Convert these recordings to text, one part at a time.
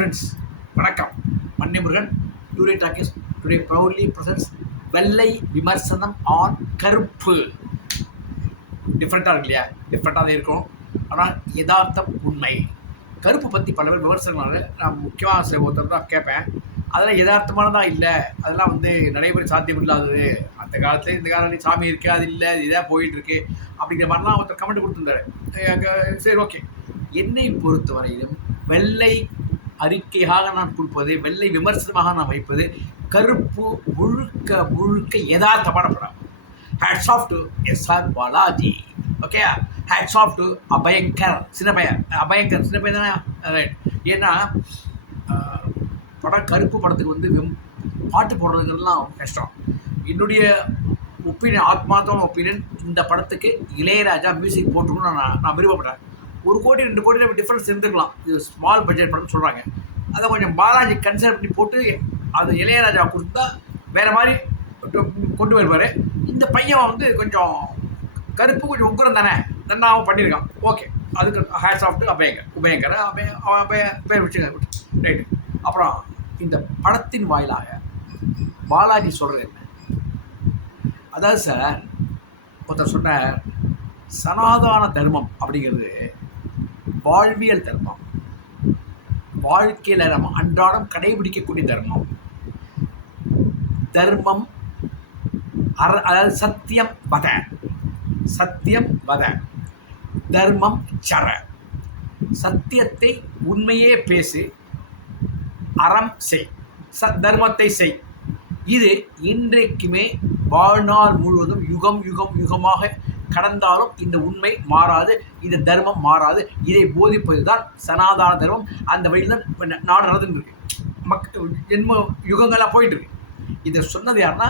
Friends, வணக்கம். மன்னிமுருகன் today talkies today proudly presents வெள்ளை விமர்சனம் ஆன் கருப்பு. டிஃப்ரெண்ட்டாக இருக்கு இல்லையா? டிஃப்ரெண்ட்டாக தான் இருக்கும். ஆனால் யதார்த்தம் உண்மை. கருப்பு பற்றி பல பேர் விமர்சனங்கள் நான் முக்கியமாக சில ஒருத்தர் தான் கேட்பேன். அதெல்லாம் யதார்த்தமானதான் இல்லை, அதெல்லாம் நடைமுறை சாத்தியம் இல்லாதது, அந்த காலத்தில் இந்த காலம் சாமி இருக்குது, அது இல்லை, இதாக போயிட்டுருக்கு அப்படிங்கிற மாதிரிலாம் ஒருத்தர் கமெண்ட் கொடுத்துருந்தாரு. சரி, ஓகே. என்னை பொறுத்தவரையிலும் வெள்ளை அறிக்கையாக நான் கொடுப்பது, வெள்ளை விமர்சனமாக நான் வைப்பது, கருப்பு முழுக்க முழுக்க யதார்த்தமான படம். Hats off to SR Balaji. Okay, hats off to Abhayankar சின்ன பையன். அபயங்கர் சின்ன பையன் தானே, ரைட். ஏன்னா படம் கருப்பு படத்துக்கு பாட்டு போடுறதுங்கெல்லாம் கஷ்டம். என்னுடைய ஒப்பீனியன், ஆத்மார்த்தமான ஒப்பீனியன், இந்த படத்துக்கு இளையராஜா மியூசிக் போட்டுக்கணும்னு நான் விருப்பப்பட்டேன். 1 கோடி 2 கோடி டிஃப்ரென்ஸ் இருந்துக்கலாம். இது ஸ்மால் பட்ஜெட் படம்னு சொல்கிறாங்க. அதை கொஞ்சம் பாலாஜி கன்சிடர் பண்ணி போட்டு அது இளையராஜா கொடுத்தா வேறு மாதிரி கொண்டு வருவார். இந்த பையன் கொஞ்சம் கருப்பு கொஞ்சம் உக்கரம் தானே, நன்னாவும் பண்ணியிருக்கான். ஓகே, அதுக்கு ஹேட்ஸ் ஆஃப் டு உபயங்கர் அவன் பேர் வச்சுங்க, ரைட்டு. அப்புறம் இந்த படத்தின் வாயிலாக பாலாஜி சொல்கிறது என்ன? அதாவது சார், ஒருத்தர் சொன்ன சனாதன தர்மம் அப்படிங்கிறது வாழ்வியல் தர்மம், வாழ்க்கையில் நம்ம அன்றாடம் கடைபிடிக்கக்கூடிய தர்மம். தர்மம் அதாவது சத்தியம் வத, தர்மம் சர. சத்தியத்தை உண்மையே பேசு, அறம் செய், தர்மத்தை செய். இது இன்றைக்குமே வாழ்நாள் முழுவதும் யுகமாக கடந்தாலும் இந்த உண்மை மாறாது, இந்த தர்மம் மாறாது. இதை போதிப்பது தான் சனாதன தர்மம். அந்த வழியில் தான் நாடு நடந்துருக்கு, ஜென்ம யுகங்களாக போயிட்டுருக்கு. இதை சொன்னது யாருன்னா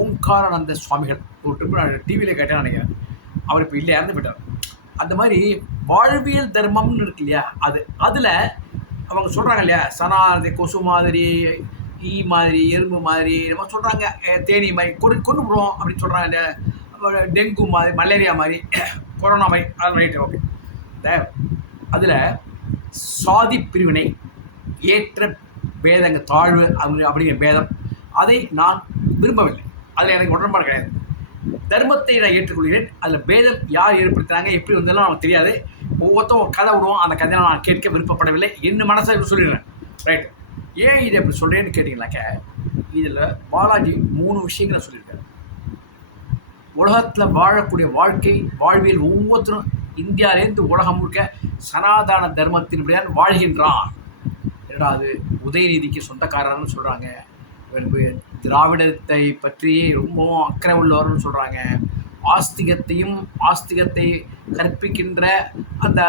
ஓங்காரானந்த சுவாமிகள். ஒரு ட்ரிப் நான் டிவியில் கேட்டேன்னு நினைக்கிறேன். அவர் இப்போ இல்லை, இறந்து போயிட்டார். அந்த மாதிரி வாழ்வியல் தர்மம்னு இருக்கு இல்லையா, அதில் அவங்க சொல்கிறாங்க இல்லையா, சனாதி கொசு மாதிரி, ஈ மாதிரி, எறும்பு மாதிரி, நம்ம சொல்கிறாங்க, தேனி மாதிரி கொண்டு விடுவோம் அப்படின்னு சொல்கிறாங்க இல்லையா, டெங்கு மாதிரி, மலேரியா மாதிரி, கொரோனா மாதிரி. அது ரைட்டு, ஓகே. அதில் சாதி பிரிவினை, ஏற்ற பேதங்க, தாழ்வு அப்படிங்கிற பேதம், அதை நான் விரும்பவில்லை. அதில் எனக்கு உடன்பாடு கிடையாது. தர்மத்தை நான் ஏற்றுக்கொள்கிறேன். அதில் பேதம் யார் ஏற்படுத்துகிறாங்க, எப்படி வந்தாலும் நமக்கு தெரியாது. ஒவ்வொருத்தரும் ஒரு கதை விடுவோம், அந்த கதையை நான் கேட்க விருப்பப்படவில்லை. என்ன மனசை சொல்லிடுறேன், ரைட்டு. ஏன் இதை எப்படி சொல்கிறேன்னு கேட்டிங்கனாக்க, இதில் பாலாஜி 3 விஷயங்களை சொல்லியிருக்காரு. உலகத்தில் வாழக்கூடிய வாழ்வியல் ஒவ்வொருத்தரும் இந்தியாவிலேருந்து உலகம் முழுக்க சனாதன தர்மத்தின்படியால் வாழ்கின்றான். 2வது, உதயநிதிக்கு சொந்தக்காரர்னு சொல்கிறாங்க. திராவிடத்தை பற்றி ரொம்பவும் அக்கறை உள்ளவர்னு சொல்கிறாங்க. ஆஸ்திகத்தை கற்பிக்கின்ற அந்த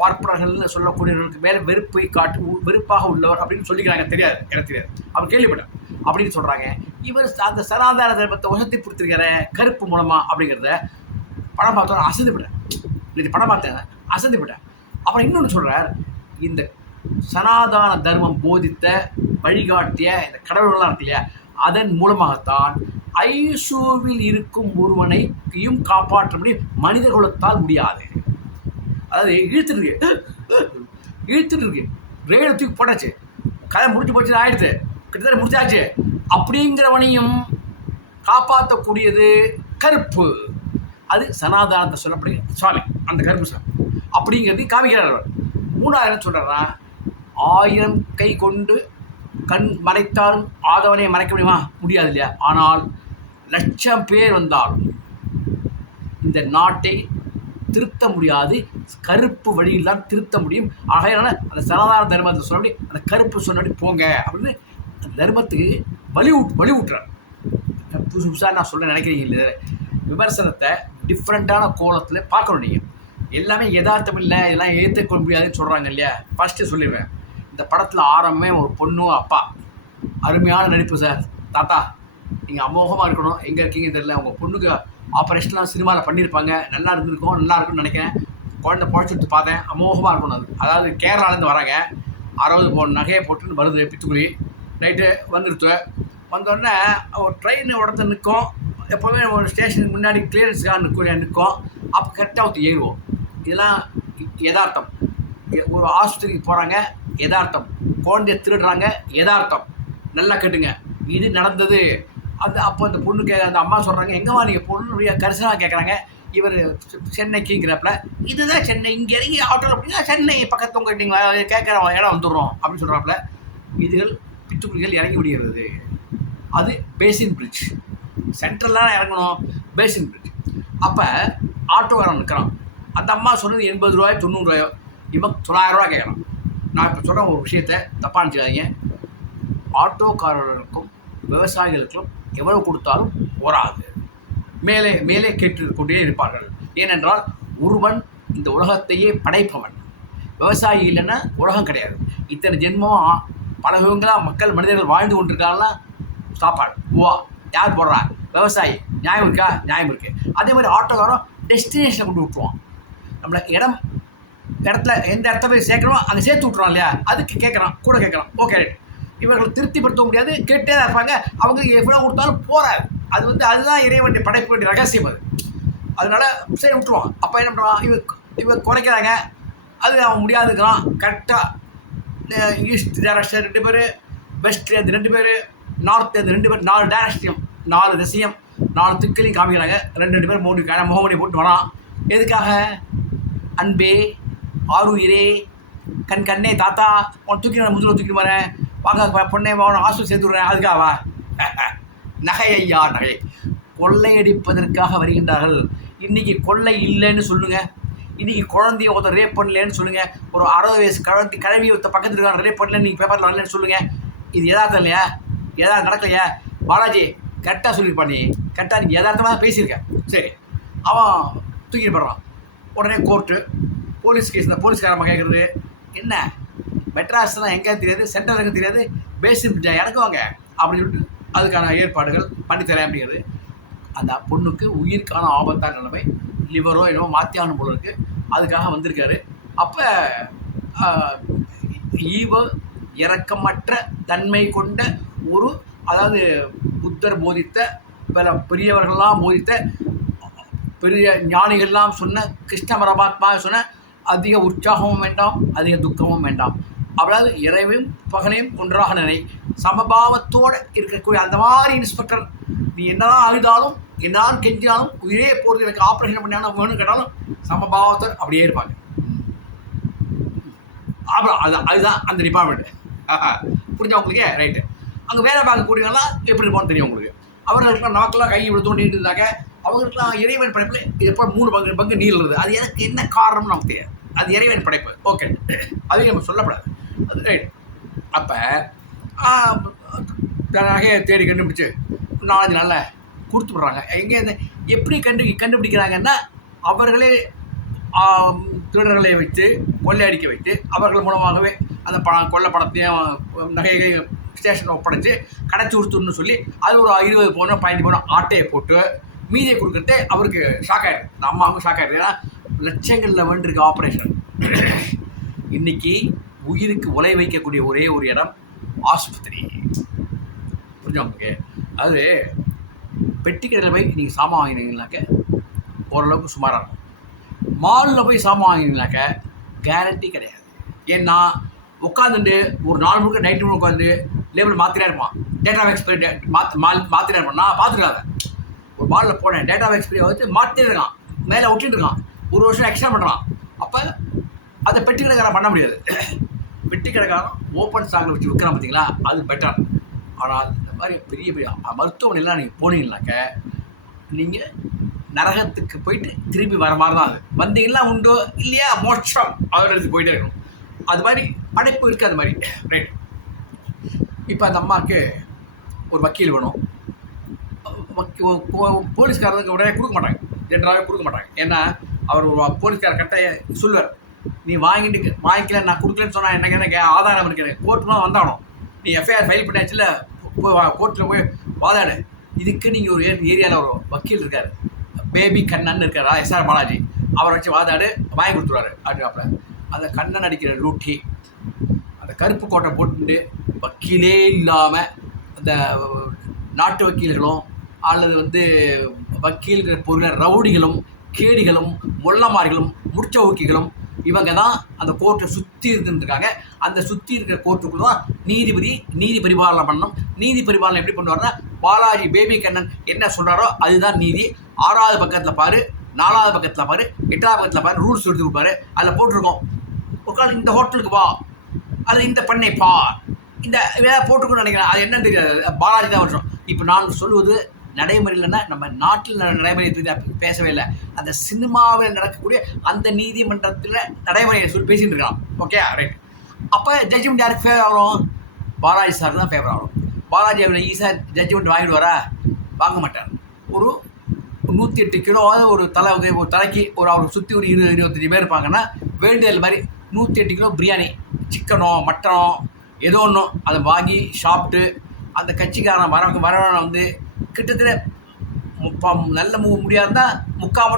பார்ப்பனர்கள்னு சொல்லக்கூடியவர்களுக்கு மேலே வெறுப்பாக உள்ளவர் அப்படின்னு சொல்லிக்கிறாங்க. எனக்கு தெரியாது, அவர் கேள்விப்பட்டேன் அப்படின்னு சொல்கிறாங்க. இவர் அந்த சனாதன தர்மத்தை உயர்த்தி கொடுத்துருக்கிற கருப்பு மூலமாக அப்படிங்கிறத படம் பார்த்தோம், அசந்துவிட்டேன். அப்புறம் இன்னொன்று சொல்கிறார், இந்த சனாதன தர்மம் போதித்த வழிகாட்டிய இந்த கடவுள்கள்லாம் இருக்கு இல்லையா, அதன் மூலமாகத்தான் ஐசோவில் இருக்கும் ஒருவனையும் காப்பாற்ற முடியும், மனித குலத்தால் முடியாது. அதாவது இழுத்துட்டு இருக்கு, ரேடு தூக்கி போட்டாச்சு, கதை முடிச்சு போச்சுன்னு ஆயிடுச்சு, கிட்டத்தட்ட முடிச்சாச்சு. அப்படிங்கிறவனையும் காப்பாற்றக்கூடியது கருப்பு. அது சனாதனத்தை சொல்லப்படுகிற சாமி, அந்த கருப்பு சாமி அப்படிங்கிறது காமிக்கிறார். 3வது சொல்கிறா, 1000 கை கொண்டு கண் மறைத்தாலும் ஆதவனை மறைக்க முடியாது இல்லையா. ஆனால் 1,00,000 பேர் வந்தாலும் இந்த நாட்டை திருத்த முடியாது, கருப்பு வழியில் தான் திருத்த முடியும். ஆகையால அந்த சனாதன தர்மத்தை சொல்லி அந்த கருப்பு சொன்னபடி போங்க அப்படின்னு அந்த தர்மத்துக்கு வலிவுட்டுறார். புதுசாக நான் சொல்ல நினைக்கிறீங்க இல்லை, விமர்சனத்தை டிஃப்ரெண்ட்டான கோலத்தில் பார்க்கணும். நீங்கள் எல்லாமே யதார்த்தம் இல்லை, இதெல்லாம் ஏற்றுக்கொள்ள முடியாதுன்னு சொல்கிறாங்க இல்லையா. ஃபஸ்ட்டு சொல்லிடுவேன், இந்த படத்தில் ஆரம்பமே ஒரு பொண்ணும் அப்பா, அருமையான நடிப்பு சார். தாத்தா நீங்கள் அமோகமாக இருக்கணும், எங்கே இருக்கீங்க தெரியல. உங்கள் பொண்ணுக்கு ஆப்ரேஷன்லாம் சினிமாவில் பண்ணியிருப்பாங்க, நல்லா இருக்குன்னு நினைக்கிறேன். குழந்தை பொழைச்சிட்டு பார்த்தேன், அமோகமாக இருக்கணும். அதாவது கேரளாலேருந்து வராங்க, 60 பவுன் நகையை போட்டுன்னு வருது, பித்துக்குழி நைட்டு வந்துடுத்து. வந்தோடனே ஒரு ட்ரெயின் இடத்த நிற்கும், எப்போதுமே ஒரு ஸ்டேஷனுக்கு முன்னாடி கிளியரன்ஸுக்காக நிற்கும். அப்போ கரெக்டாக ஏறுவோம். இதெல்லாம் யதார்த்தம். ஒரு ஆஸ்பத்திரிக்கு போகிறாங்க, யதார்த்தம். குழந்தைய திருடுறாங்க, யதார்த்தம். நல்லா கேட்டுங்க, இது நடந்தது. அப்போ அந்த பொண்ணுக்கு அந்த அம்மா சொல்கிறாங்க, எங்கம்மா நீங்கள் பொண்ணுடைய கரிசனாக கேட்குறாங்க. இவர் சென்னைக்குங்கிறப்பல, இதுதான் சென்னை, இங்கே இறங்கி ஆட்டோவில் அப்படின்னா சென்னை பக்கத்து உங்கள் நீங்கள் கேட்குற இடம் வந்துடுறோம் அப்படின்னு சொல்கிறாப்புல. இதுகள் பித்துக்குடிகள் இறங்கி விடுகிறது. அது பேசின் பிரிட்ஜ், சென்ட்ரல்லாம் இறங்கணும், பேசின் பிரிட்ஜ். அப்போ ஆட்டோக்காரன் நிற்கிறான். அந்த அம்மா சொன்னது 80 ரூபாயோ 90 ரூபாயோ, இவன் 900 ரூபா கேட்குறான். நான் இப்போ சொல்கிற ஒரு விஷயத்தை தப்பாக நினச்சிக்காதீங்க. ஆட்டோக்காரர்களுக்கும் விவசாயிகளுக்கும் எவ்வளவு கொடுத்தாலும் போராது, மேலே மேலே கேட்டு கொண்டே இருப்பார்கள். ஏனென்றால் ஒருவன் இந்த உலகத்தையே படைப்பவன். விவசாயி இல்லைன்னா உலகம் கிடையாது. இத்தனை ஜென்மம் பல விதங்களாக மனிதர்கள் வாழ்ந்து கொண்டிருக்காங்கன்னா சாப்பாடு பூவா யார் போடுறா? விவசாயி. நியாயம் இருக்கா? நியாயம் இருக்குது. அதே மாதிரி ஆட்டோக்காரன் டெஸ்டினேஷனை கொண்டு விட்டுருவான். நம்மளை இடத்துல எந்த இடத்த போய் சேர்க்கணுமோ அங்கே சேர்த்து விட்ருவான் இல்லையா? அதுக்கு கேட்குறான், கூட கேட்குறான். Okay right. இவர்கள் திருப்திப்படுத்த முடியாது, கேட்டே தான் இருப்பாங்க. அவங்க எவ்வளோ கொடுத்தாலும் போறாது. அதுதான் இறைவனுடைய படைப்பு வேண்டிய ரகசியம். அதனால சரி விட்டுருவான். அப்போ என்ன பண்ணுறான், இவ குறைக்கிறாங்க, அது அவன் முடியாதுக்கிறான். கரெக்டாக ஈஸ்ட் டைரக்ஷன் 2 பேர், வெஸ்ட் அது 2 பேர், நார்த் அது 2 பேர், 4 டைரக்ஷன், 4 திசையம், 4 திக்கிலையும் காமிக்கிறாங்க. 2 பேர் முகமணி போட்டு வரான். எதுக்காக? அன்பே, ஆறுயிரே, கண்ணே, தாத்தா, உன் தூக்கி நான் முதல்ல தூக்கி வரேன், வாங்க பொண்ணே அவனை ஹாஸ்டல் சேர்த்து விட்றேன். அதுக்காகவா? நகை ஐயா நகை. கொள்ளையடிப்பதற்காக வருகின்றார்கள். இன்றைக்கி கொள்ளை இல்லைன்னு சொல்லுங்கள். இன்றைக்கி குழந்தைய ஒருத்தர் ரேப் பண்ணலன்னு சொல்லுங்கள். ஒரு 60 வயசு கிழவி ஒருத்தர் பக்கத்தில் இருக்காங்க ரேப் பண்ணல, நீங்கள் பேப்பரில் வரலன்னு சொல்லுங்கள். இது யதார்த்தம் இல்லையா? எதாவது நடக்கலையா? பாலாஜி கரெக்டாக சொல்லியிருப்பான். நீ கரெக்டாக நீங்கள் யதார்த்தமாக பேசியிருக்க. சரி, அவன் தூக்கிட்டு போடுறான். உடனே கோர்ட்டு, போலீஸ் கேஸ். இந்த போலீஸ்காரமாக கேட்குறது என்ன, மெட்ராஸ்லாம் எங்கேன்னு தெரியாது, சென்ட்ரல் எங்கே தெரியாது, பேசின் பிரிட்ஜா இறக்குவாங்க அப்படின்னு சொல்லிட்டு அதுக்கான ஏற்பாடுகள் பண்ணித்தரேன் அப்படிங்கிறது. அந்த பொண்ணுக்கு உயிருக்கான ஆபத்தான நிலைமை, லிவரோ என்னவோ மாற்றியாகணும் போல இருக்குது. அதுக்காக வந்திருக்காரு. அப்போ ஈவ இறக்கமற்ற தன்மை கொண்ட ஒரு, அதாவது புத்தர் போதித்த, பல பெரியவர்கள்லாம் போதித்த, பெரிய ஞானிகள்லாம் சொன்ன, கிருஷ்ண பரமாத்மா சொன்ன அதிக உற்சாகமும் வேண்டாம், அதிக துக்கமும் வேண்டாம். அதாவது இரவையும் பகலையும் ஒன்றாக நினை, சமபாவத்தோடு இருக்கக்கூடிய அந்த மாதிரி இன்ஸ்பெக்டர். நீ என்னதான் அழுதாலும், என்னாலும் கெஞ்சினாலும், உயிரே போகிறது, எனக்கு ஆப்ரேஷன் பண்ணாலும் வேணும்னு கேட்டாலும் சமபாவத்தோடு அப்படியே இருப்பாங்க. அப்புறம் அதுதான் அந்த டிபார்ட்மெண்ட்டு. புரிஞ்சா உங்களுக்கு? ரைட்டு. அங்கே வேலை பார்க்கக்கூடியவங்களாம் எப்படி இருப்பான்னு தெரியும் உங்களுக்கு. அவர்களுக்கெல்லாம் நமக்கெல்லாம் கை இப்படி தோண்டிட்டு இருந்தாங்க. அவங்களுக்குலாம் இறைவன் படைப்பில் இது போல் 3 பங்கு நீர் இருக்குது. அது எனக்கு என்ன காரணம்னு நமக்கு தெரியாது. அது இறைவன் படைப்பு. ஓகே, அதையும் நம்ம சொல்லப்படாது. அது ரைட். அப்போ நகையை தேடி கண்டுபிடிச்சி 4-5 நாளில் கொடுத்து விட்றாங்க. எங்கே எப்படி கண்டுபிடிக்கிறாங்கன்னா, அவர்களே திருடர்களை வைத்து கொள்ளையடிக்க வைத்து அவர்கள் மூலமாகவே அந்த கொள்ளை பணத்தையும் நகைகளையும் ஸ்டேஷனில் ஒப்படைச்சு கடைச்சி கொடுத்துன்னு சொல்லி அது ஒரு 20 பவுனோ 15 பவுனோ ஆட்டையை போட்டு மீதியை கொடுக்குறதே அவருக்கு ஷாக் ஆகிடுது. அந்த அம்மாவுக்கும் ஷாக் ஆகிடுது. ஏன்னா லட்சங்களில் வந்துருக்கு ஆப்ரேஷன். இன்னைக்கு உயிருக்கு உலை வைக்கக்கூடிய ஒரே ஒரு இடம் ஆஸ்பத்திரி. புரிஞ்சவங்களுக்கு? அதாவது பெட்டிக்கடையில் போய் நீங்கள் சாமான் வாங்கினீங்கனாக்க ஓரளவுக்கு சுமாராக இருக்கும். மாலில் போய் சாமான் வாங்கினீங்கனாக்க கேரண்டி கிடையாது. ஏன்னா உட்காந்துட்டு ஒரு 4 மணிக்கு நைட்டு மணி உட்காந்து லேபிள் மாற்றினா இருப்பான். டேட் ஆஃப் எக்ஸ்பைரி மாற்றினா இருப்பான். நான் பார்த்துருக்காங்க. ஒரு மாலில் போனேன், டேட் ஆஃப் எக்ஸ்பைரி வந்து மாற்றிட்டு இருக்கான், மேலே ஒட்டிட்டு இருக்கான், 1 வருஷம் எக்ஸ்ட்ரா பண்ணுறான். அப்போ அதை பெட்டி கடைக்காரன் பண்ண முடியாது. பெட்டி கடைக்காரன் ஓப்பன் ஸ்டாக்கில் வச்சு விற்கிறான். பார்த்தீங்களா? அது பெட்டர். ஆனால் இந்த மாதிரி பெரிய பெரிய மருத்துவமனைலாம் நீங்கள் போனீங்கன்னாக்க நீங்கள் நரகத்துக்கு போயிட்டு திரும்பி வர மாதிரி தான். அது வந்தீங்கன்னா உண்டு, இல்லையா மோட்சம் அவர் எடுத்து போயிட்டே இருக்கணும். அது மாதிரி படைப்பு இருக்குது. அது மாதிரி ரைட். இப்போ அந்த அம்மாவுக்கு ஒரு வக்கீல் வேணும். போலீஸ்காரருக்கு உடனே கொடுக்க மாட்டாங்க, ஜென்ரலாகவே கொடுக்க மாட்டாங்க. ஏன்னா அவர் போலீஸ்காரர் கரெக்டாக சொல்லுவார், நீ வாங்கிக்கல, நான் கொடுக்கலன்னு சொன்னால் எனக்கு ஆதாரம் இருக்கிறேன், கோர்ட்டுலாம் வந்தாலும் நீ எஃப்ஐஆர் ஃபைல் பண்ணியாச்சுல, கோர்ட்டில் போய் வாதாடு. இதுக்கு நீங்கள் ஒரு ஏரியாவில் ஒரு வக்கீல் இருக்கார், பேபி கண்ணன் இருக்காரா, எஸ்ஆர் பாலாஜி, அவரை வச்சு வாதாடு, வாங்கி கொடுத்துருவாரு. அப்படின்னாப்புல அந்த கண்ணன் அடிக்கிற லூட்டி, அந்த கருப்பு கோட்டை போட்டு வக்கீலே இல்லாமல் அந்த நாட்டு வக்கீல்களும் அல்லது வக்கீல்கிற பொருள ரவுடிகளும் கேடிகளும் மொள்ளமாரிகளும் முடிச்ச ஊக்கிகளும் இவங்க தான் அந்த கோர்ட்டை சுற்றி இருந்துருக்காங்க. அந்த சுற்றி இருக்கிற கோர்ட்டுக்குள்ள தான் நீதி பரிபாலனை பண்ணணும். நீதி பரிபாலனை எப்படி பண்ணுவார்னா, பாலாஜி பேபி கண்ணன் என்ன சொல்கிறாரோ அதுதான் நீதி. 6வது பக்கத்தில் பாரு, 4வது பக்கத்தில் பாரு, 8வது பக்கத்தில் பாரு, ரூல்ஸ் எடுத்து கொடுப்பாரு. அதில் போட்டிருக்கோம், ஒரு கால் இந்த ஹோட்டலுக்கு வா, அது இந்த பண்ணை பா, இந்த வேலை போட்டுக்கணும்னு நினைக்கிறேன். அது என்னன்னு தெரியாது, பாலாஜி தான் வருஷம். இப்போ நான் சொல்லுவது நடைமுறையில்னா நம்ம நாட்டில் நடைமுறை பேசவே இல்லை, அந்த சினிமாவில் நடக்கக்கூடிய அந்த நீதிமன்றத்தில் நடைமுறையை சொல்லி பேசிட்டு இருக்கலாம். Okay, right. அப்போ ஜட்ஜ்மெண்ட் யாருக்கு ஃபேவர் ஆகும்? பாலாஜி சார் தான் ஃபேவர் ஆகும். பாலாஜி அவர் ஈஸியாக ஜட்ஜ்மெண்ட் வாங்கிடுவாரா? வாங்க மாட்டார். ஒரு 108 கிலோ ஒரு தலைக்கு ஒரு அவருக்கு சுற்றி ஒரு 20-25 பேர் இருப்பாங்கன்னா, வேண்டுதல் மாதிரி 108 கிலோ பிரியாணி, சிக்கனோ மட்டனோ ஏதோ ஒன்று அதை வாங்கி சாப்பிட்டு அந்த கட்சிக்காரன் வரவனை வந்து கிட்டத்தட்ட நல்ல முடியாதுன்னா முக்கால்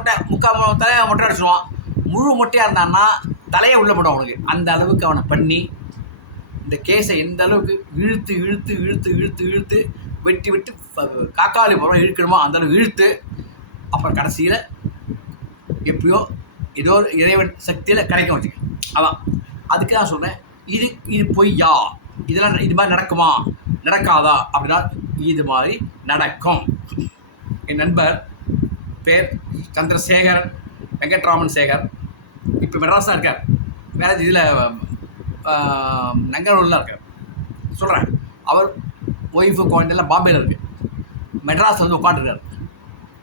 தலையை மொட்டை அடிச்சுடுவான். முழு மொட்டையாக இருந்தான்னா தலையை உள்ள போடும் அவனுக்கு. அந்த அளவுக்கு அவனை பண்ணி இந்த கேஸை எந்த அளவுக்கு இழுத்து இழுத்து இழுத்து இழுத்து இழுத்து வெட்டி வெட்டி காக்காளி போகிறோம் இழுக்கணுமோ அந்த அளவுக்கு இழுத்து அப்புறம் கடைசியில் எப்படியோ ஏதோ ஒரு இறைவன் சக்தியில் கிடைக்கும் வச்சுக்க. அதான் அதுக்கு தான் சொல்கிறேன், இது பொய்யா, இதெல்லாம் இது மாதிரி நடக்குமா நடக்காதா அப்படின்னா இது மாதிரி நடக்கும். என் நண்பர் பேர் சந்திரசேகர் வெங்கட்ராமன் சேகர், இப்போ மெட்ராஸாக இருக்கார். வேறு இதில் நங்கனூரில் இருக்கார். சொல்கிறேன், அவர் ஒய்ஃபு குழந்தைலாம் பாம்பேயில் இருக்குது. மெட்ராஸில் வந்து உட்காந்துருக்கார்.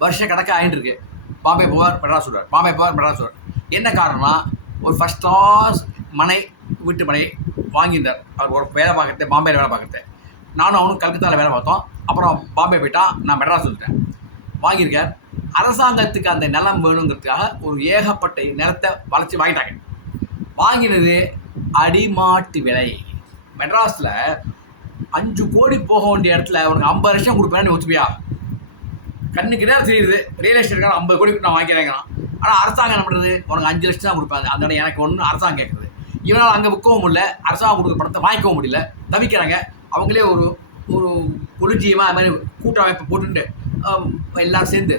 வருஷ கணக்காக ஆகிட்டு இருக்கு. பாம்பே போவார், மெட்ராஸ் விடுவார், பாம்பே போவார், மெட்ராஸ் விடுவார். என்ன காரணம்னா, ஒரு ஃபஸ்ட் கிளாஸ் வீட்டு மனை வாங்கியிருந்தார். அவர் ஒரு வேலை பார்க்குறது, பாம்பேயில் வேலை பார்க்குறது. நானும் அவனும் கல்கத்தாவில் வேலை பார்த்தோம். அப்புறம் பாம்பே போயிட்டான், நான் மெட்ராஸ் வந்துட்டேன். வாங்கியிருக்கார். அரசாங்கத்துக்கு அந்த நிலம் வேணுங்கிறதுக்காக ஒரு ஏகப்பட்ட நிலத்தை வளைச்சி வாங்கிட்டாங்க. வாங்கினது அடிமாட்டு விலை. மெட்ராஸில் 5 கோடி போக வேண்டிய இடத்துல அவனுக்கு 50 லட்சம் கொடுப்பேன்னு ஒத்துப்பியா? கண்ணுக்கு நேரம் தெரியுது, ரியல் எஸ்டேட்காரன் 50 கோடி நான் வாங்கிக்கிறேங்கிறான். ஆனால் அரசாங்கம் என்ன பண்ணுறது, உனக்கு 5 லட்சம் தான் கொடுப்பாங்க. அந்த இடம் எனக்கு ஒன்று அரசாங்கம் கேட்குறது. இவனால் அங்கே விற்கவும் முடியல, அரசாங்கம் கொடுக்குற பணத்தை வாங்கிக்கவும் முடியல, தவிக்கிறாங்க. அவங்களே ஒரு ஒரு கொலிஜியமாக அது மாதிரி கூட்டமைப்பு போட்டுட்டு எல்லாம் சேர்ந்து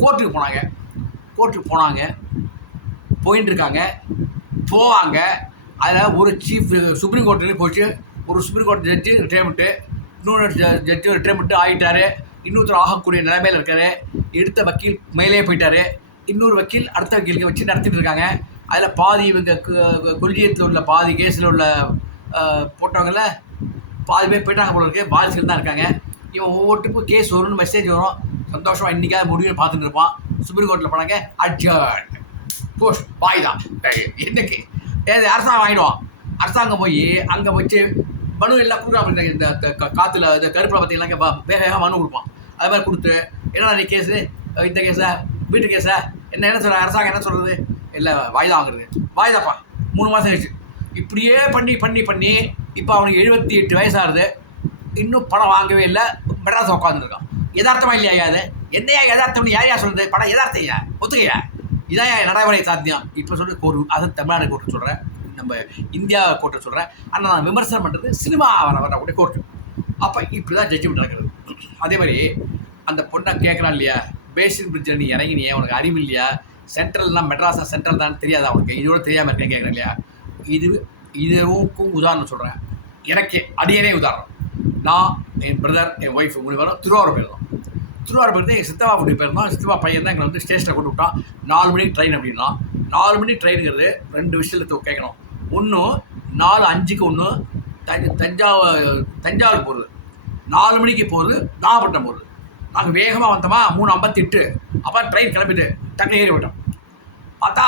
கோர்ட்டுக்கு போனாங்க. போயின்னு இருக்காங்க, போவாங்க. அதில் ஒரு சுப்ரீம் கோர்ட்டில் போச்சு. ஒரு சுப்ரீம் கோர்ட் ஜட்ஜு ரிட்டையர்மெண்ட்டு, இன்னொரு ஜட்ஜு ரிட்டையர்மெண்ட்டு ஆகிட்டார். இன்னொருத்தர் ஆகக்கூடிய நிலைமையில் இருக்கார். எடுத்த வக்கீல் மேலே போயிட்டார். இன்னொரு வக்கீல் அடுத்த வக்கீலுக்கு வச்சு நடத்திட்டு இருக்காங்க. அதில் பாதி இவங்க கொள்கையத்தில் உள்ள பாதி கேஸில் உள்ள போட்டவங்கள பாதி பேர் போயிட்டாங்க போல இருக்குது. பாதிச்சில் தான் இருக்காங்க. இவன் ஒவ்வொருத்துக்கும் கேஸ் வரும்னு மெசேஜ் வரும். சந்தோஷமாக இன்றைக்காவது முடிவுன்னு பார்த்துட்டு இருப்பான். சுப்ரீம் கோர்ட்டில் போனாங்க, அட்ஜர்ன் போஸ்ட் வாய்தான். என்னைக்கு அரசாங்கம் வாங்கிடுவான். அரசாங்கம் போய் அங்கே வச்சு மனு எல்லாம் கொடுக்க இந்த காற்றுல இந்த கருப்பில் பார்த்தீங்கன்னா வேக மனு கொடுப்பான். அது மாதிரி கொடுத்து என்னடா நீ கேஸு, இந்த கேஸா, வீட்டு கேஸா, என்ன சொல்கிற அரசாங்கம் என்ன சொல்கிறது, இல்லை வாய்தா வாங்குறது, வாய்தாப்பா 3 மாதம் ஆயிடுச்சு. இப்படியே பண்ணி இப்போ அவனுக்கு 78 வயசாகுது. இன்னும் பணம் வாங்கவே இல்லை. மெட்ராஸ் உட்காந்துருக்கான். யதார்த்தமாக இல்லையா? அது என்னையா யதார்த்தம்னு யார் சொல்கிறது? பணம் யதார்த்தையா ஒத்துக்கையா? இதான் நடைமுறை சாத்தியம். இப்போ சொல்லி அது தமிழ்நாடு கோர்ட்டு சொல்கிறேன், நம்ம இந்தியா கோர்ட்டை சொல்கிறேன். ஆனால் நான் விமர்சனம் பண்ணுறது சினிமா வரக்கூடிய கோர்ட்டு. அப்போ இப்படி தான் ஜட்ஜ்மெண்ட் நடக்கிறது. அதே மாதிரி அந்த பொண்ணை கேட்குறான் இல்லையா, பேசின் பிரிட்ஜில் நீ இறங்கினியே, உனக்கு அறிவு இல்லையா, சென்ட்ரல்னால் மெட்ராஸாக சென்ட்ரல் தான் தெரியாது அவனுக்கு, இதோட தெரியாமல் இருக்கேன் கேட்குறேன் இல்லையா. இதுவுக்கும் உதாரணம் சொல்கிறேன். எனக்கே அடியனே உதாரணம். நான் என் பிரதர் என் ஒய்ஃப் 3 பேரும் திருவாரூர் போயிருந்தோம். திருவாரூர் போயிட்டு எங்கள் சித்தப்பா கூட்டி போயிருந்தோம். சித்தப்பா பையன் தான் எங்களை வந்து ஸ்டேஷனில் கொண்டு விட்டான். 4 மணிக்கு ட்ரெயின் அப்படின்னா 4 மணி ட்ரெயினுங்கிறது 2 விஷயத்தில் கேட்கணும். ஒன்று 4:05க்கு ஒன்று தஞ்சாவூர் போகிறது, 4 மணிக்கு போகிறது நாகப்பட்டினம் போகிறது. நாங்கள் வேகமாக வந்தோமா 3:58. அப்போ ட்ரெயின் கிளம்பிட்டு டக்குனு ஏறி போயிட்டோம். பார்த்தா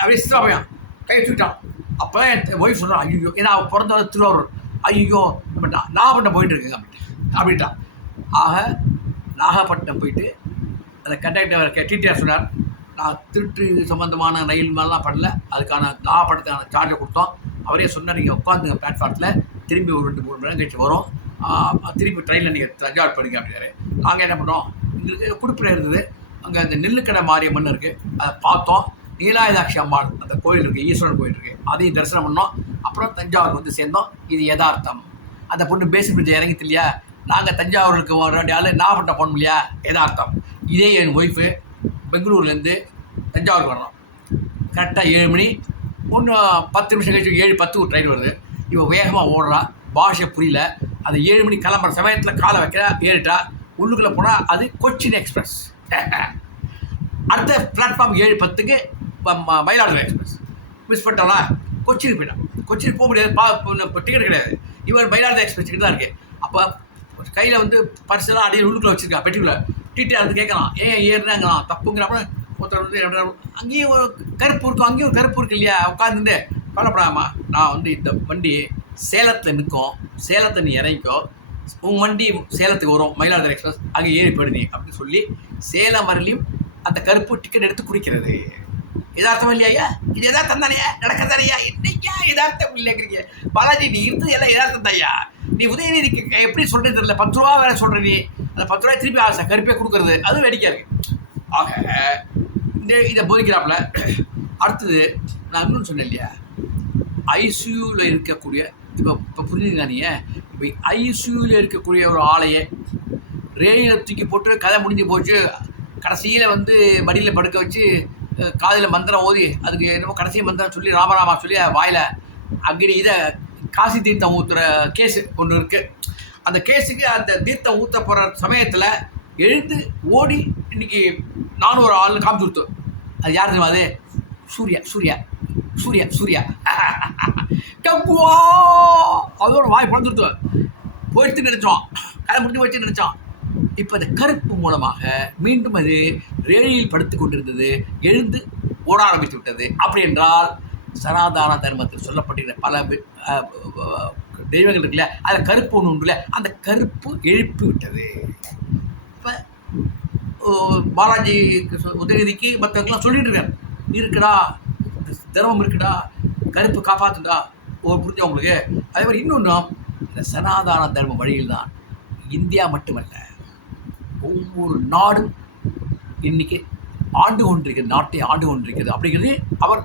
அப்படியே சித்தப்பா பையன் கை தூக்கிட்டான். அப்போ என் ஒய்ஃப் சொல்கிறான், ஐயோ, ஏன்னா அவள் பிறந்தது திருவாரூர், ஐயோ நம்ம நாகப்பட்டினம் போயிட்டு இருக்குங்க அப்படின்ட்டான். ஆக நாகப்பட்டினம் போயிட்டு அந்த கண்டக்டர் டிடிஆர் சொன்னார், நான் திருட்டு சம்மந்தமான ரயில் மாதிரிலாம் பண்ணல, அதுக்கான நாகப்பட்டினத்துக்கான சார்ஜை கொடுத்தோம். அவரே சொன்னார், நீங்கள் உட்காந்துங்க பிளாட்ஃபார்மில், திரும்பி ஒரு 2-3 மணி நேரம் கழிச்சு வரும், திருப்பி ட்ரெயினில் நீங்கள் தஞ்சாவூர் போடுங்க அப்படின்னாரு. நாங்கள் என்ன பண்ணோம், எங்களுக்கு குறிப்பிட இருந்தது, அங்கே அந்த நெல்லுக்கடை மாரியம்மன் இருக்குது, அதை பார்த்தோம். நீலாயுதாட்சி அம்மாள் அந்த கோயில் இருக்குது, ஈஸ்வரன் கோயில் இருக்குது, அதையும் தரிசனம் பண்ணோம். அப்புறம் தஞ்சாவூர் வந்து சேர்ந்தோம். இது யதார்த்தம். அந்த பொண்ணு பேசி பிடிச்ச இறங்கிட்டு இல்லையா, நாங்கள் தஞ்சாவூருக்கு வேண்டிய ஆள் நாகப்பட்டினம் போகணும் இல்லையா, யதார்த்தம். இதே என் ஒய்ஃபு பெங்களூர்லேருந்து தஞ்சாவூருக்கு வரணும். கரெக்டாக 7 மணி ஒன்று 10 நிமிஷம் கழிச்சு 7:10 ஒரு ட்ரெயின் வருது. இவன் வேகமாக ஓடுறான், பாஷை புரியல. அந்த 7 மணி கிளம்புற சமயத்தில் காலை வைக்கிறா, ஏறிட்டா. உள்ளுக்குள்ளே போனால் அது கொச்சின் எக்ஸ்பிரஸ். அடுத்த பிளாட்ஃபார்ம் 7:10க்கு மயிலாடுதுறை எக்ஸ்பிரஸ். மிஸ் பண்ணிட்டோம்னா கொச்சினுக்கு போயிட்டான். கொச்சினுக்கு போக முடியாது, இப்போ டிக்கெட் கிடையாது. இவர் மயிலாடுதுறை எக்ஸ்பிரஸ் டிக்கெட் தான் இருக்குது. அப்போ கையில் வந்து பர்செல்லாம் அடியில் உள்ளுக்குள்ளே வச்சுருக்கா, பெட்டிக்குள்ளே. டிடிஆர் வந்து கேட்கலாம், ஏன் ஏறுனாங்களாம் தப்புங்கிறப்ப ஒருத்தர் வந்து அங்கேயும் ஒரு கருப்பு இருக்கும், அங்கேயும் ஒரு கருப்பு இருக்கு இல்லையா, உட்காந்துட்டு கவலைப்படாமா, நான் வந்து இந்த வண்டி சேலத்தில் நிற்கும், சேலத்தை நீ இறங்கிக்கோ, உன் வண்டி சேலத்துக்கு வரும், மயிலாடுதுறை எக்ஸ்பிரஸ், அங்கே ஏறி போயிடுனி அப்படின்னு சொல்லி சேலம் வரலையும் அந்த கருப்பு டிக்கெட் எடுத்து குடிக்கிறது. யதார்த்தம் இல்லையா? இது யதார்த்தம் தானே, நடக்கத்தானையா? என்னையா யதார்த்தம் இல்லைங்கிறீங்க? பாலாஜி, நீ இருந்தது எல்லாம் யதார்த்தம் தான்யா. நீ உதயநிதிக்கு எப்படி சொல்கிறது தெரியல, 10 ரூபா வேறு சொல்கிற நீ, அந்த 10 ரூபாய் திருப்பி ஆசை கருப்பே கொடுக்குறது, அதுவும் வேடிக்கையாக இருக்குது. ஆக இதை போதிக்கிறாப்புல. அடுத்தது நான் இன்னொன்று சொன்னேன் இல்லையா, ஐசியூவில் இருக்கக்கூடிய, இப்போ புரிஞ்சுங்க நீங்கள், இப்போ ஐசியூவில் இருக்கக்கூடிய ஒரு ஆளையை ரயிலில் தூக்கி போட்டு கதை முடிஞ்சு போச்சு, கடைசியில் வந்து மடியில் படுக்க வச்சு காதில் மந்திரம் ஓதி, அதுக்கு என்னமோ கடைசி மந்திரம் சொல்லி ராமராமா சொல்லி வாயில் அக்னி இதை காசி தீர்த்தம் ஊற்றுற கேஸு ஒன்று இருக்குது. அந்த கேஸுக்கு அந்த தீர்த்தம் ஊற்ற போகிற சமயத்தில் எழுந்து ஓடி இன்றைக்கி 400 ஆள் காமிச்சு கொடுத்தோம். அது யார் தெரியுமா? அது சூர்யா கங்குவா, அதோட வாய் பிறந்துருத்தோம், போயிட்டு நினைச்சோம், கதை முடிஞ்சு போயிடுச்சு நினைச்சோம். இப்போ அந்த கருப்பு மூலமாக மீண்டும் அது ரேடியில் படுத்து கொண்டிருந்தது, எழுந்து ஓட ஆரம்பித்து விட்டது. அப்படி என்றால் சனாதன தர்மத்தில் சொல்லப்பட்டிருக்கிற பல தெய்வங்கள் இருக்குல்ல, அதில் கருப்பு ஒன்று உண்டு இல்லை, அந்த கருப்பு எழுப்பி விட்டது. இப்போ பாலாஜி உதயநிதிக்கு மற்றவங்களாம் சொல்லிட்டு இருக்காரு, இருக்குடா தர்மம் இருக்குடா, கருப்பு காப்பாற்றுடா, ஒரு புரிஞ்ச உங்களுக்கு. அதே மாதிரி இன்னொன்றும், இந்த சனாதன தர்ம வழியில் தான் இந்தியா மட்டுமல்ல, ஒவ்வொரு நாடும் இன்னைக்கு ஆண்டு கொண்டிருக்கிறது, நாட்டை ஆண்டு கொண்டிருக்கிறது அப்படிங்கிறது அவர்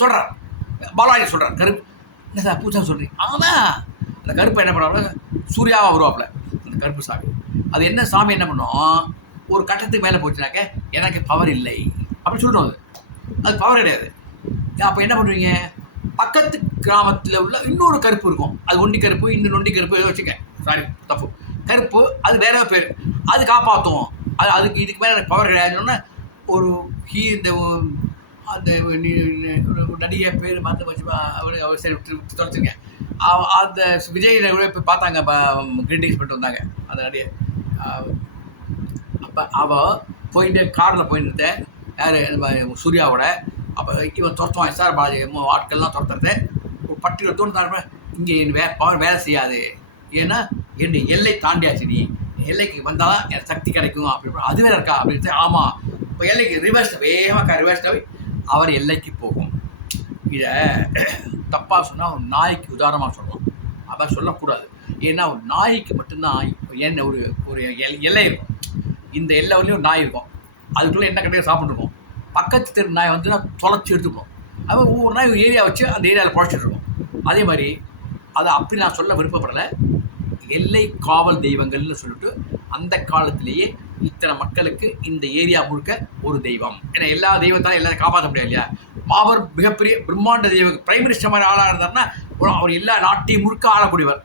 சொல்கிறார். பாலாஜி சொல்கிறார், கருப்பு என்ன சார் பூச்சா சொல்கிறீங்க? ஆனால் அந்த கருப்பை என்ன பண்ணுவாங்க, சூர்யாவாக வருவாப்புல அந்த கருப்பு சாமி. அது என்ன சாமி என்ன பண்ணும், ஒரு கட்டத்துக்கு மேலே போச்சுனாக்க எனக்கு பவர் இல்லை அப்படின்னு சொல்லிடும். அது பவர் கிடையாது. அப்போ என்ன பண்ணுவீங்க, பக்கத்து கிராமத்தில் உள்ள இன்னொரு கருப்பு இருக்கும், அது ஒண்டி கருப்பு, இந்த நொண்டி கருப்பு ஏதோ வச்சுக்க, சாரி தப்பு, கருப்பு அது வேற பேர், அது காப்பாற்றும், அதுக்கு இதுக்கு மேலே எனக்கு பவர் கிடையாதுன்னு ஒரு இந்த அந்த நடிகை பேர் மாற்ற வச்சு அவர் சரி தொடச்சுங்க. அந்த விஜய் போய் பார்த்தாங்க, கிரீட்டிங்ஸ் பண்ணிட்டு வந்தாங்க அந்த நடிகை. அப்போ அவள் போயிட்டு காரில் போயிட்டு யார் சூர்யாவோட, அப்போ இவன் துரத்துவான், எஸ்ஆர் பாலாஜி ஆட்கள்லாம் துரத்துறது, ஒரு பர்டிகுலர் தோணுதான, இங்கே என் பவர் வேலை செய்யாது, ஏன்னா என் எல்லை தாண்டியாச்சு, நீ எல்லைக்கு வந்தால் தான் எனக்கு சக்தி கிடைக்கும் அப்படி, அது வேறு இருக்கா அப்படின்னு. ஆமாம், இப்போ எல்லைக்கு ரிவர்ஸ் வேகமாக ரிவர்ஸ் அவர் எல்லைக்கு போகும். இதை தப்பாக சொன்னால் ஒரு நாய்க்கு உதாரணமாக சொல்லணும், அவன் சொல்லக்கூடாது. ஏன்னா ஒரு நாய்க்கு மட்டும்தான் என்ன ஒரு ஒரு எல்லை இருக்கும், இந்த எல்லை வரையும் ஒரு நாய் இருக்கும், அதுக்குள்ளே என்ன கடையில் சாப்பிட்ருக்கோம், பக்கத்து தெரு நாய் வந்து தொலைச்சி எடுத்துப்போம். அது ஒவ்வொரு நாய் ஒரு ஏரியா வச்சு அந்த ஏரியாவில் குறைச்சிட்ருக்கோம். அதே மாதிரி அதை அப்படி நான் சொல்ல விருப்பப்படலை, எல்லை காவல் தெய்வங்கள்னு சொல்லிட்டு அந்த காலத்திலேயே இத்தனை மக்களுக்கு இந்த ஏரியா முழுக்க ஒரு தெய்வம். ஏன்னா எல்லா தெய்வத்தாலும் எல்லாரும் காப்பாற்ற முடியாது இல்லையா. மாபெரும் மிகப்பெரிய பிரம்மாண்ட தெய்வம் பிரைம் மினிஸ்டர் மாதிரி ஆளாக இருந்தார்னா அவர் எல்லா நாட்டையும் முழுக்க ஆளக்கூடியவர்.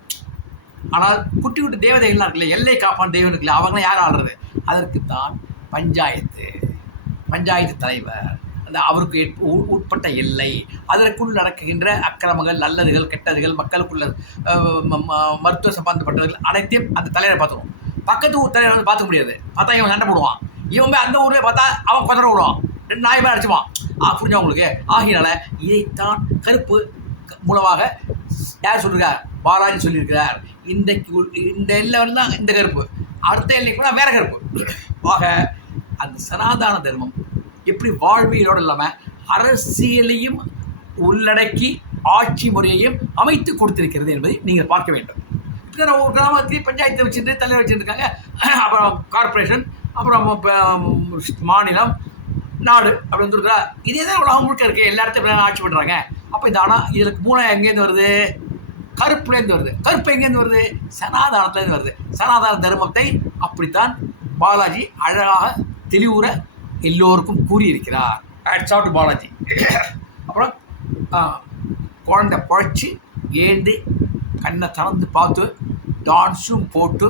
ஆனால் குட்டி குட்டி தேவதைகள்லாம் இருக்குல்ல, எல்லை காப்பான் தெய்வம் இருக்குல்ல, அவங்களாம் யார் ஆடுறது, அதற்குத்தான் பஞ்சாயத்து தலைவர், அந்த அவருக்கு உட்பட்ட எல்லை, அதற்குள் நடக்குகின்ற அக்கிரமங்கள், நல்லதுகள், கெட்டதுகள், மக்களுக்குள்ள மருத்துவ சம்பந்தப்பட்டவர்கள் அனைத்தையும் அந்த தலைவரை பார்த்துருவோம். பக்கத்து ஊர் தலைவர் வந்து பார்த்துக்க முடியாது, பார்த்தா இவன் சண்டை போடுவான், இவன் போய் அந்த ஊரில் பார்த்தா அவன் கொதற விடுவான், 2 நாய் பேர் அடிச்சுவான். புரிஞ்சவங்களுக்கு. ஆகினால இதைத்தான் கருப்பு மூலமாக யார் சொல்லியிருக்கார், பாலாஜி சொல்லியிருக்கிறார். இந்த எல்லைவன் தான் இந்த கருப்பு, அடுத்த எல்லைக்கு போனால் வேற கருப்பு. ஆக அந்த சனாதன தர்மம் எப்படி வாழ்வியலோடு இல்லாமல் அரசியலையும் உள்ளடக்கி ஆட்சி முறையையும் அமைத்து கொடுத்திருக்கிறது என்பதை நீங்கள் பார்க்க வேண்டும். இப்போ ஒரு கிராமத்துலேயும் பஞ்சாயத்து வச்சுருந்து தலைவர் வச்சுருக்காங்க, அப்புறம் கார்பரேஷன், அப்புறம் மாநிலம், நாடு அப்படின்னு சொல்லிருக்கா. இதே தான் உலகம் முழுக்க இருக்குது, எல்லா இடத்தையும் ஆட்சி பண்ணுறாங்க. அப்போ இந்த ஆனால் இதுக்கு மூலம் எங்கேருந்து வருது, கருப்புலேருந்து வருது. கருப்பு எங்கேருந்து வருது, சனாதனத்துலேருந்து வருது. சனாதன தர்மத்தை அப்படித்தான் பாலாஜி அழகாக தெளிவுற எல்லோருக்கும் கூறியிருக்கிறார். Hats off to Balaji. அப்புறம் குழந்தை புழைச்சி ஏந்து கண்ணை திறந்து பார்த்து டான்ஸும் போட்டு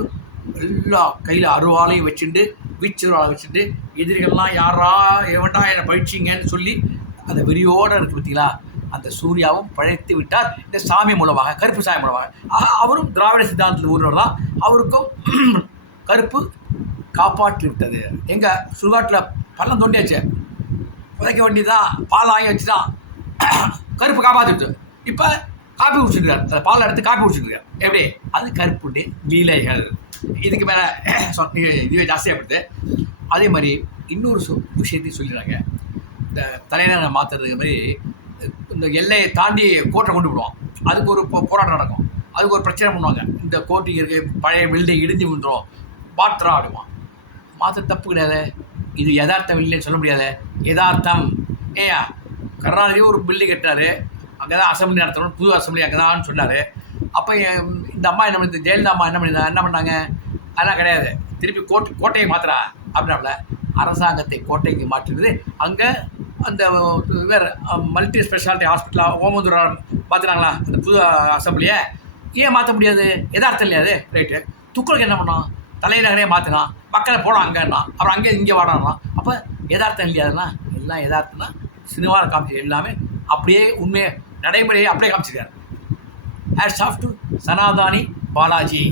எல்லா கையில் அருவாளையும் வச்சுட்டு வீச்சருவாளை வச்சுட்டு எதிரிகள்லாம் யாரா எவன்டா என்னை பழிச்சிங்கன்னு சொல்லி அந்த வெறியோடு இருக்குது பார்த்தீங்களா, அந்த சூர்யாவும் பழைத்து விட்டார் இந்த சாமி மூலமாக, கருப்பு சாமி மூலமாக. அவரும் திராவிட சித்தாந்தத்தில் ஊர்வர் தான். அவருக்கும் கருப்பு காப்பாற்றி விட்டது. எங்கள் சுடுகாட்டில் பள்ளம் தோண்டியாச்சு, புதைக்க வேண்டியதான், பால் வாங்கி வச்சு தான் கருப்பு காப்பாற்றிட்டு இப்போ காப்பி குடிச்சிருக்கார். அந்த பால் எடுத்து காப்பி குடிச்சிருக்கார். எப்படி? அது கருப்புடைய லீலைகள். இதுக்கு மேலே இதுவே ஜாஸ்தியாகப்படுது. அதே மாதிரி இன்னொரு விஷயத்தையும் சொல்லிடுறாங்க. இந்த தலைநகரை மாற்றுறதுக்கு மாதிரி இந்த எல்லையை தாண்டி கோட்டை கொண்டு விடுவோம். அதுக்கு ஒரு போராட்டம் நடக்கும், அதுக்கு ஒரு பிரச்சனை பண்ணுவாங்க. இந்த கோட்டைக்கு இருக்க பழைய பில்டிங் இடிஞ்சு விழுந்துடும், பாத்திரம் ஆடுவான். மாற்ற தப்பு கிடையாது, இது யதார்த்தம் இல்லைன்னு சொல்ல முடியாது. யதார்த்தம். ஏயா கருணாநிதி ஒரு பில்டிங் கட்டினார், அங்கே தான் அசம்பிளி நடத்தணும், புது அசம்பிளி அங்கே தான் சொன்னார். அப்போ இந்த அம்மா என்ன பண்ணி, ஜெயலலிதா அம்மா என்ன பண்ணாங்க? அதெல்லாம் கிடையாது, திருப்பி கோட்டையை மாத்திரா அப்படின்னால அரசாங்கத்தை கோட்டைக்கு மாற்றுறது. அங்கே அந்த வேறு மல்டி ஸ்பெஷாலிட்டி ஹாஸ்பிட்டலாக ஓமந்தூரா பார்த்துனாங்களா அந்த புது அசம்பிளியை? ஏன் மாற்ற முடியாது? யதார்த்தம் இல்லையாது. ரைட்டு. துக்களுக்கு என்ன பண்ணோம்? தலைநகரே மாற்றினான், மக்களை போனோம் அங்கேன்னா, அப்புறம் அங்கே இங்கே வாடானா. அப்போ யதார்த்தம் இல்லையாதுன்னா எல்லாம் யதார்த்தம்னா சினிமாவில் காமிச்சு எல்லாமே அப்படியே உண்மையை நடைமுறையை அப்படியே காமிச்சிருக்காரு. Hats off to Sanatani Balaji.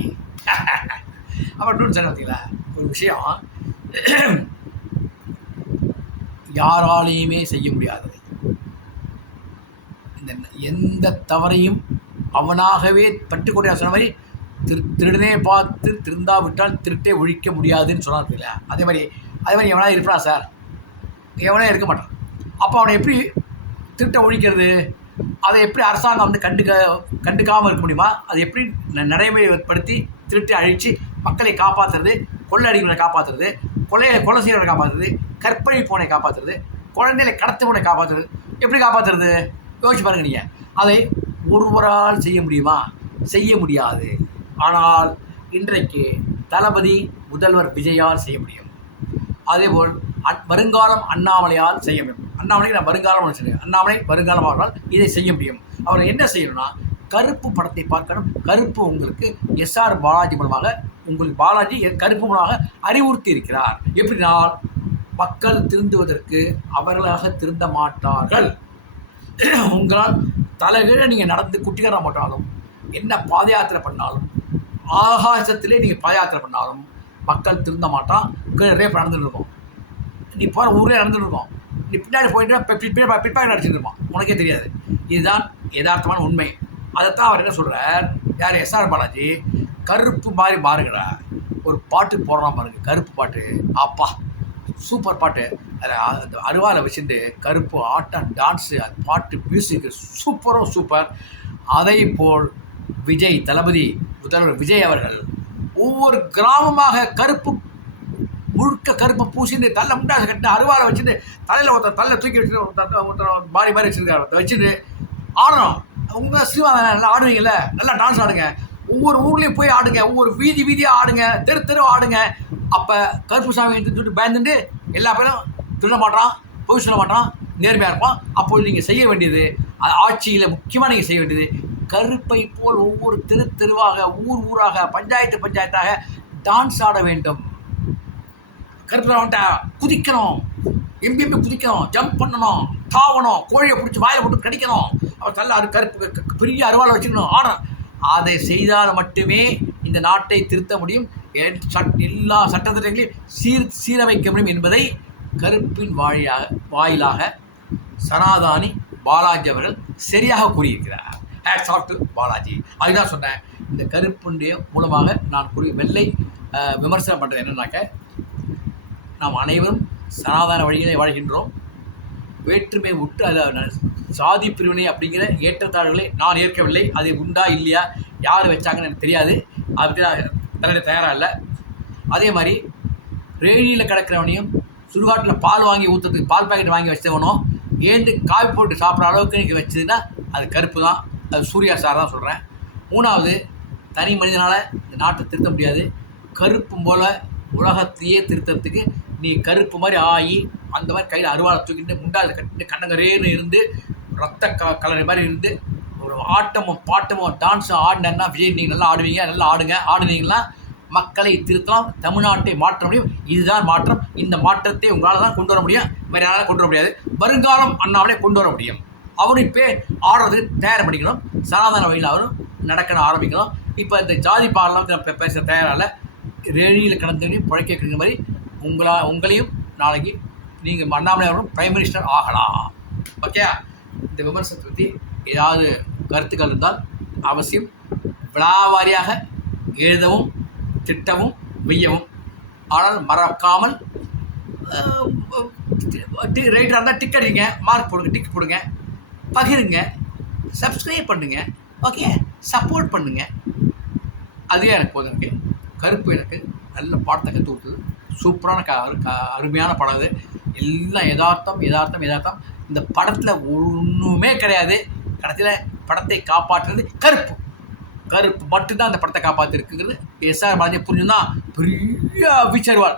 அப்புறம் சொன்ன பார்த்தீங்களா ஒரு விஷயம், யாராலையுமே செய்ய முடியாதது. இந்த எந்த தவறையும் அவனாகவே பட்டுக்கொண்டே சொன்ன மாதிரி திருடனே பார்த்து திருந்தாவிட்டால் திருட்டை ஒழிக்க முடியாதுன்னு சொன்னார் இல்லையா? அதே மாதிரி எவனா இருப்பா சார்? எவனே இருக்க மாட்டான். அப்போ அவனை எப்படி திருட்டை ஒழிக்கிறது? அதை எப்படி அரசாங்கம் வந்து கண்டுக்காமல் இருக்க முடியுமா? அதை எப்படி நடைமுறைப்படுத்தி திருட்டை அழித்து மக்களை காப்பாற்றுறது, கொள்ளை அடிக்கிறவனை காப்பாற்றுறது, கொலை செய்கிறவனை காப்பாற்றுறது, கற்பழி போனை காப்பாற்றுறது, குழந்தைகளை கடத்துவனை காப்பாற்றுறது, எப்படி காப்பாற்றுறது? யோசிச்சு பாருங்க நீங்கள். அதை ஒருவரால் செய்ய முடியுமா? செய்ய முடியாது. ஆனால் இன்றைக்கு தளபதி முதல்வர் விஜயால் செய்ய முடியும். அதேபோல் வருங்காலம் அண்ணாமலையால் செய்ய முடியும். அண்ணாமலைக்கு நான் வருங்காலம் சொல்லுவேன், அண்ணாமலை வருங்காலம் அவரால் இதை செய்ய முடியும். அவர் என்ன செய்யணும்னா கருப்பு படத்தை பார்க்கணும். கருப்பு உங்களுக்கு எஸ்ஆர் பாலாஜி மூலமாக, உங்களுக்கு பாலாஜி கருப்பு மூலமாக அறிவுறுத்தி இருக்கிறார். எப்படின்னா மக்கள் திருந்துவதற்கு அவர்களாக திருந்த மாட்டார்கள். உங்களால் தலைகீழ நீங்கள் நடந்து குட்டிகர மாட்டாலும், என்ன பாத யாத்திரை பண்ணாலும், ஆகாசத்திலே நீங்கள் பாத யாத்திரை பண்ணாலும் மக்கள் திருந்த மாட்டான். ரேப் நடந்துட்டு இருக்கோம், நீ போகிற ஊரே நடந்துட்டு இருக்கோம், நீ பின்னாடி போயிட்டு பிற்பாக நடிச்சுட்டு இருப்பான், உனக்கே தெரியாது. இதுதான் யதார்த்தமான உண்மை. அதைத்தான் அவர் என்ன சொல்கிறார், யார் எஸ்ஆர் பாலாஜி, கருப்பு மாதிரி பாருங்கடா ஒரு பாட்டு போடுறான் பாருங்க, கருப்பு பாட்டு. அப்பா சூப்பர் பாட்டு. அந்த அருவாலை வச்சுட்டு கருப்பு ஆட்டம், டான்ஸு, அது பாட்டு, மியூசிக்கு சூப்பர். அதை போல் விஜய், தளபதி முதல்வர் விஜய் அவர்கள் ஒவ்வொரு கிராமமாக கருப்பு முழுக்க கருப்பை பூசிட்டு தள்ள முண்டாசை கட்டிட்டு அருவாலை வச்சுட்டு தலையில் ஒருத்தர் தள்ள தூக்கி வச்சுட்டு ஒருத்தர் மாறி வச்சுருக்காரு, வச்சுட்டு ஆடணும். உங்கள் சினிமா நல்லா ஆடுவீங்கள்ல, நல்லா டான்ஸ் ஆடுங்க, ஒவ்வொரு ஊர்லேயும் போய் ஆடுங்க, ஒவ்வொரு வீதியாக ஆடுங்க, தெரு ஆடுங்க. அப்போ கருப்பு சாமி எடுத்துட்டு பயந்துட்டு எல்லா பேரும் திருட மாட்டான், பொய் சொல்ல மாட்டான், நேர்மையாக இருப்பான். அப்போது நீங்கள் செய்ய வேண்டியது, ஆட்சியில் முக்கியமாக நீங்கள் செய்ய வேண்டியது, கருப்பை போல் ஒவ்வொரு தெருவாக, ஊராக, பஞ்சாயத்தாக டான்ஸ் ஆட வேண்டும். கருப்பில் வந்துட்டா குதிக்கணும், எம்பி குதிக்கணும், ஜம்ப் பண்ணணும், தாவணும், கோழியை பிடிச்சி வாயை போட்டு கடிக்கணும், அவர் தள்ள கருப்பு பெரிய அருவாலை வச்சுக்கணும், ஆடணும். அதை செய்தால் மட்டுமே இந்த நாட்டை திருத்த முடியும், எல்லா சட்டத்திட்டங்களையும் சீரமைக்க முடியும் என்பதை கருப்பின் வாயிலாக சனாதானி பாலாஜி அவர்கள் சரியாக கூறியிருக்கிறார். Hats off to Balaji. அதுதான் சொன்னேன். இந்த கருப்புடைய மூலமாக நான் வெள்ளை விமர்சனம் பண்ணுறது என்னன்னாக்க, நாம் அனைவரும் சனாதன வழியிலே வாழ்கின்றோம். வேற்றுமை விட்டு அதை சாதி பிரிவினை அப்படிங்கிற ஏற்றத்தாழ்வுகளை நான் ஏற்கவில்லை. அது உண்டா இல்லையா, யார் வச்சாங்கன்னு எனக்கு தெரியாது, அதுக்கு தலையில் தயாராக இல்லை. அதே மாதிரி ரேடியில் கிடக்கிறவனையும் சுடுகாட்டில் பால் வாங்கி ஊற்றுறதுக்கு பால் பாக்கெட் வாங்கி வச்சவனும் ஏண்டு காவி போட்டு சாப்பிட்ற அளவுக்கு எனக்கு வச்சதுன்னா அது கருப்பு தான். அது சூர்யா சார் தான் சொல்கிறேன். மூணாவது, தனி மனிதனால் இந்த நாட்டை திருத்த முடியாது. கருப்பும் போல் உலகத்தையே திருத்தறதுக்கு நீ கருப்பு மாதிரி ஆகி அந்த மாதிரி கையில் அருவாளை தூக்கிட்டு முண்டாவில் கட்டிட்டு கண்ணங்கரேன்னு இருந்து ரத்த கலரை மாதிரி இருந்து ஒரு ஆட்டமும் பாட்டமும் டான்ஸும் ஆடினா விஜய் நீங்கள் நல்லா ஆடுவீங்க, நல்லா ஆடுனீங்கன்னா மக்களை திருத்தலாம், தமிழ்நாட்டை மாற்ற முடியும். இதுதான் மாற்றம். இந்த மாற்றத்தை உங்களால் தான் கொண்டு வர முடியும், வேறு யாராலும் கொண்டு வர முடியாது. வருங்காலம் அண்ணாமலை கொண்டு வர முடியும். அவரும் இப்போ ஆடுறதுக்கு தயார் பண்ணிக்கணும். சனாதன வழியில் அவரும் நடக்கணும் ஆரம்பிக்கணும். இப்போ இந்த ஜாதி பாடலாம் பேச தயாரால ரேணியில் கிடந்தவனி பிழைக்க வைக்கிற மாதிரி உங்களையும் நாளைக்கு நீங்கள் அண்ணாமலை அவரும் பிரைம் மினிஸ்டர் ஆகலாம். ஓகே, இந்த விமர்சனத்தை பற்றி ஏதாவது கருத்துக்கள் இருந்தால் அவசியம் விழாவாரியாக எழுதவும் திட்டவும் வெய்யவும். ஆனால் மறக்காமல் ரைட்டராக இருந்தால் டிக் அடிங்க, மார்க் போடுங்க, டிக் போடுங்க, பகிருங்க, சப்ஸ்கிரைப் பண்ணுங்க, ஓகே, சப்போர்ட் பண்ணுங்க. அதுவே எனக்கு போதும். எனக்கு கருப்பு எனக்கு நல்ல பாடத்தை கற்று கொடுத்தது. சூப்பரான அருமையான படம். இது எல்லாம் யதார்த்தம். இந்த படத்தில் ஒன்றுமே கிடையாது. கடைசியில் படத்தை காப்பாற்றுறது கருப்பு மட்டும்தான் அந்த படத்தை காப்பாற்றிருக்குங்கிறது எஸ்ஆர் பாலாஜி புரிஞ்சுன்னா பெரிய வீச்சு அருவாள்.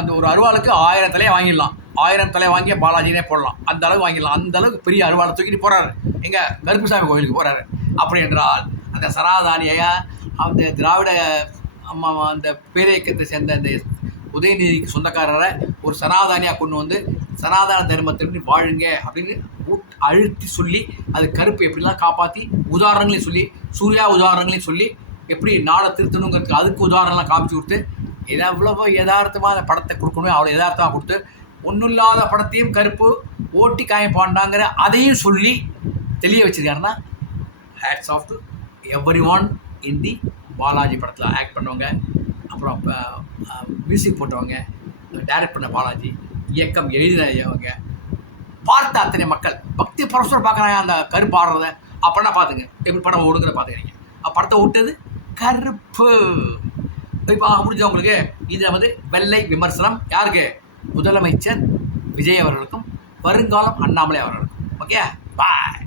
அந்த ஒரு அருவாளுக்கு 1000 தலையை வாங்கிடலாம். 1000 தலையை வாங்கி பாலாஜினே போடலாம். அந்த அளவுக்கு வாங்கிடலாம். அந்த அளவுக்கு பெரிய அருவாளை தூக்கிட்டு போகிறாரு. எங்கள் கருப்புசாமி கோவிலுக்கு போகிறாரு. அப்படி என்றால் அந்த சனாதானியா அந்த திராவிட அந்த பேரியக்கத்தை சேர்ந்த அந்த உதயநிதிக்கு சொந்தக்காரரை ஒரு சனாதானியாக கொண்டு வந்து சனாதன தர்மத்திற்கு வாழுங்க அப்படின்னு அழுத்தி சொல்லி அது கருப்பு எப்படிலாம் காப்பாற்றி உதாரணங்களையும் சொல்லி சூர்யா உதாரணங்களையும் சொல்லி எப்படி நாளை திருத்தணுங்கிறதுக்கு அதுக்கு உதாரணம்லாம் காமிச்சு கொடுத்து எவ்வளவோ யதார்த்தமாக அந்த படத்தை கொடுக்கணும். அவ்வளோ யதார்த்தமாக கொடுத்து ஒன்றும் இல்லாத படத்தையும் கருப்பு ஓட்டி காயப்பாண்டாங்கிற அதையும் சொல்லி தெளிய வச்சிருக்காருன்னா hats off to every one in the Balaji படத்தில் ஆக்ட் பண்ணவங்க, அப்புறம் மியூசிக் போட்டவங்க, டைரக்ட் பண்ண பாலாஜி, இயக்கம் எழுதினவங்க, பார்த்த அத்தனை மக்கள் பக்தி பரஸ்பரம் பார்க்குறாங்க அந்த கருப்பு ஆடுறத. அப்படின்னா பார்த்துங்க எப்படி படம் ஓடுங்கிற பார்த்துக்கிறீங்க. படத்தை விட்டது கருப்பு. இப்போ முடிஞ்சவங்களுக்கு இது வெள்ளை விமர்சனம் யாருக்கு? முதலமைச்சர் விஜய் அவர்களுக்கும் வருங்காலம் அண்ணாமலை அவர்களுக்கும். ஓகே, பாய்.